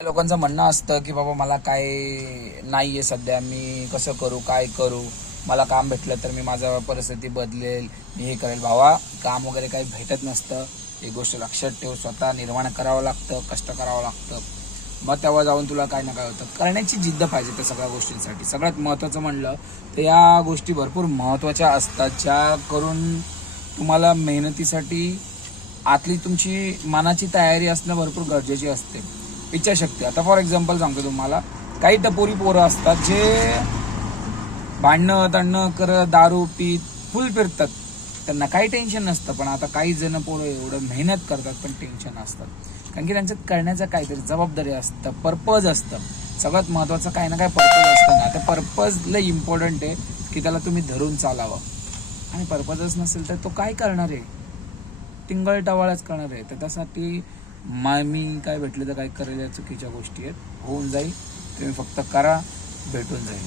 लोकांचं म्हणणं असतं की बाबा मला काय नाही आहे सध्या, मी कसं करू, काय करू, मला काम भेटलं तर मी माझा परिस्थिती बदलेल, मी हे करेल. भावा, काम वगैरे काही भेटत नसतं. एक गोष्ट लक्षात ठेव, स्वतः निर्माण करावं लागतं, कष्ट करावं लागतं. मग तेव्हा जाऊन तुला काय ना काय होतं. करण्याची जिद्द पाहिजे त्या सगळ्या गोष्टींसाठी. सगळ्यात महत्त्वाचं म्हणलं तर या गोष्टी भरपूर महत्त्वाच्या असतात, ज्या करून तुम्हाला मेहनतीसाठी आतली तुमची मनाची तयारी असणं भरपूर गरजेची असते. इच्छाशक्ती. आता फॉर एक्झाम्पल सांगतो तुम्हाला, काही टपोरी पोरं असतात जे भांडणं तणणं करत दारू पीत फुल फिरतात, त्यांना काही टेन्शन नसतं. पण आता काही जण पोरं एवढं मेहनत करतात पण टेन्शन असतात, कारण की त्यांच्यात करण्याचं काहीतरी जबाबदारी असतं, पर्पज असतं. सगळ्यात महत्त्वाचं काही ना काही पर्पज असतं ना, ते पर्पज लय इम्पॉर्टंट आहे की त्याला तुम्ही धरून चालावं. आणि पर्पजच नसेल तर तो काय करणार आहे, टिंगळ टवाळच करणार आहे. तर त्यासाठी मी काय भेटलं तर काय करेल या चुकीच्या गोष्टी आहेत. होऊन जाईल, तुम्ही फक्त करा, भेटून जाईल.